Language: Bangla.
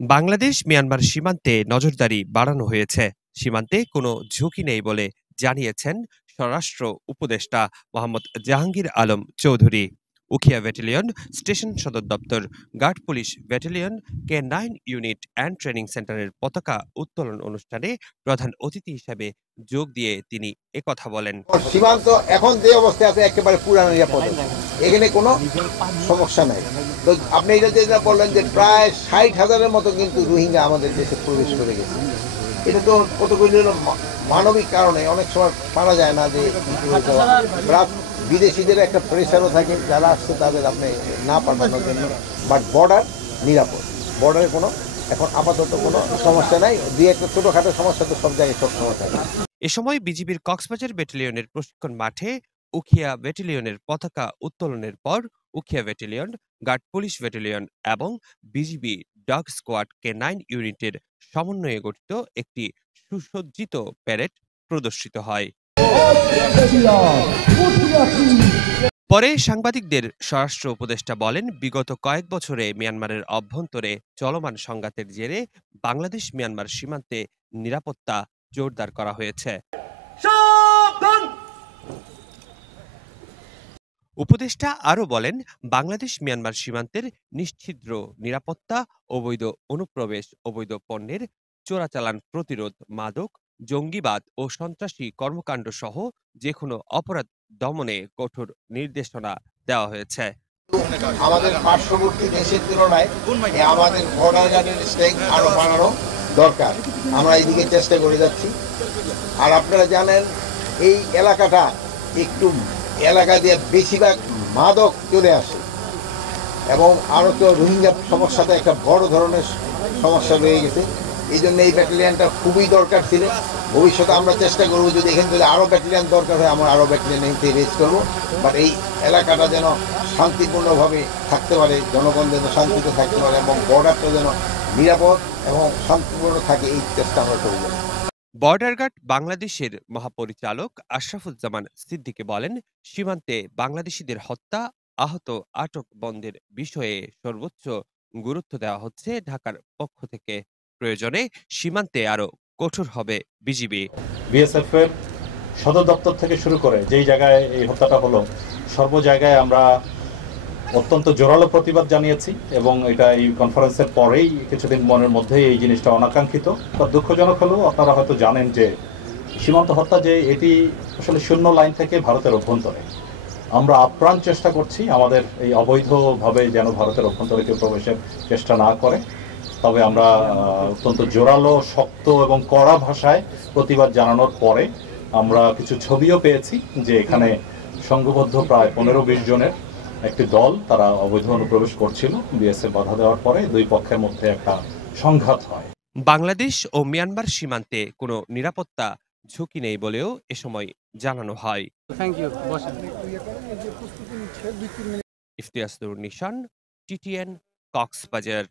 বাংলাদেশ মিয়ানমার সীমান্তে নজরদারি বাড়ানো হয়েছে। সীমান্তে কোনো ঝুঁকি নেই বলে জানিয়েছেন স্বরাষ্ট্র উপদেষ্টা মোহাম্মদ জাহাঙ্গীর আলম চৌধুরী। উখিয়া ব্যাটালিয়ন স্টেশন সদর দপ্তর, guard police battalion, K9 unit and training সেন্টারের পতাকা উত্তোলন অনুষ্ঠানে প্রধান অতিথি হিসেবে যোগ দিয়ে তিনি একথা বলেন। সীমান্ত এখন যে অবস্থায় আছে একেবারে পুরানো নিরাপদ, এখানে কোনো সমস্যা নাই। তো আপনি এটা যেটা বললেন যে প্রায় ৬০,০০০-এর মতো কিন্তু রোহিঙ্গা আমাদের দেশে প্রবেশ করে গেছে। এটা তো কতগুলি মানবিক কারণে অনেক সময় পারা যায় না যে বিদেশিদের একটা প্রেশারও থাকে যারা আসছে তাদের আপনি না পাঠানোর জন্য। বাট বর্ডার নিরাপদ, বর্ডারে কোনো এখন আপাতত কোনো সমস্যা নাই। দুই একটা ছোটখাটো সমস্যা তো সব জায়গায় সব সময় থাকে। এ সময় বিজিবির কক্সবাজার ব্যাটালিয়নের প্রশিক্ষণ মাঠে উখিয়া ব্যাটালিয়নের পতাকা উত্তোলনের পর Ukhia battalion, guard police battalion এবং বিজিবি ডগ স্কোয়াড K9 ইউনিটের সমন্বয়ে গঠিত একটি সুসজ্জিত প্যারেড প্রদর্শিত হয়। পরে সাংবাদিকদের স্বরাষ্ট্র উপদেষ্টা বলেন, বিগত কয়েক বছরে মিয়ানমারের অভ্যন্তরে চলমান সংঘাতের জেরে বাংলাদেশ মিয়ানমার সীমান্তে নিরাপত্তা জোরদার করা হয়েছে। উপদেষ্টা আরও বলেন, বাংলাদেশ মিয়ানমার সীমান্তের নিশ্ছিদ্র নিরাপত্তা, অবৈধ অনুপ্রবেশ, অবৈধ পণ্যের চোরাচালান প্রতিরোধ, মাদক, জঙ্গিবাদ ও সন্ত্রাসী কর্মকাণ্ড সহ যে কোনো অপরাধ দমনে কঠোর নির্দেশনা দেওয়া হয়েছে। আমাদের পার্শ্ববর্তী দেশের তুলনায় আমাদের বর্ডার গার্ডের স্ট্রেংথ আরো বাড়ানো দরকার। আমরা এইদিকে চেষ্টা করে যাচ্ছি। আর আপনারা জানেন এই এলাকাটা একটু এলাকা দিয়ে বেশিরভাগ মাদক চলে আসে এবং আরও তো রোহিঙ্গা সমস্যাটা একটা বড় ধরনের সমস্যা রয়ে গেছে। এই জন্য এই ব্যাটালিয়ানটা খুবই দরকার ছিল। ভবিষ্যতে আমরা চেষ্টা করবো যদি এখানে যদি আরও ব্যাটালিয়ান দরকার হয় আমরা আরও ব্যাটালিয়ান এখানে রেজ করবো। বাট এই এলাকাটা যেন শান্তিপূর্ণভাবে থাকতে পারে, জনগণ যেন শান্তিতে থাকতে পারে এবং বর্ডারটা যেন নিরাপদ এবং শান্তিপূর্ণ থাকে, এই চেষ্টা আমরা করব। বর্ডার গার্ড বাংলাদেশের মহাপরিচালক আশরাফুজ্জামান সিদ্দিকী বলেন, সীমান্তে বাংলাদেশিদের হত্যা, আহত, আটক বন্ধের বিষয়ে সর্বোচ্চ গুরুত্ব দেওয়া হচ্ছে ঢাকার পক্ষ থেকে। প্রয়োজনে সীমান্তে আরও কঠোর হবে বিজিবি। বিএসএফ এর সদর দপ্তর থেকে শুরু করে যেই জায়গায় এই হত্যাটা হলো, সর্ব জায়গায় আমরা অত্যন্ত জোরালো প্রতিবাদ জানিয়েছি এবং এটা এই কনফারেন্সের পরেই কিছুদিন মনের মধ্যেই এই জিনিসটা অনাকাঙ্ক্ষিত বা দুঃখজনক হলেও আপনারা হয়তো জানেন যে সীমান্ত হত্যা যে এটি আসলে শূন্য লাইন থেকে ভারতের অভ্যন্তরে। আমরা আপ্রাণ চেষ্টা করছি আমাদের এই অবৈধভাবে যেন ভারতের অভ্যন্তরে কেউ প্রবেশের চেষ্টা না করে। তবে আমরা অত্যন্ত জোরালো, শক্ত এবং কড়া ভাষায় প্রতিবাদ জানানোর পরে আমরা কিছু ছবিও পেয়েছি যে এখানে সংঘবদ্ধ প্রায় 15-20 জনের একটি দল তারা অবৈধ অনুপ্রবেশ করছিল। বিএসএফ বাধা দেওয়ার পরে দুই পক্ষের মধ্যে একটা সংঘাত হয়। বাংলাদেশ ও মিয়ানমার সীমান্তে কোনো নিরাপত্তা ঝুঁকি নেই বলেও এ সময় জানানো হয়। ইফতিয়াসুর নিশান, TTN, কক্সবাজার।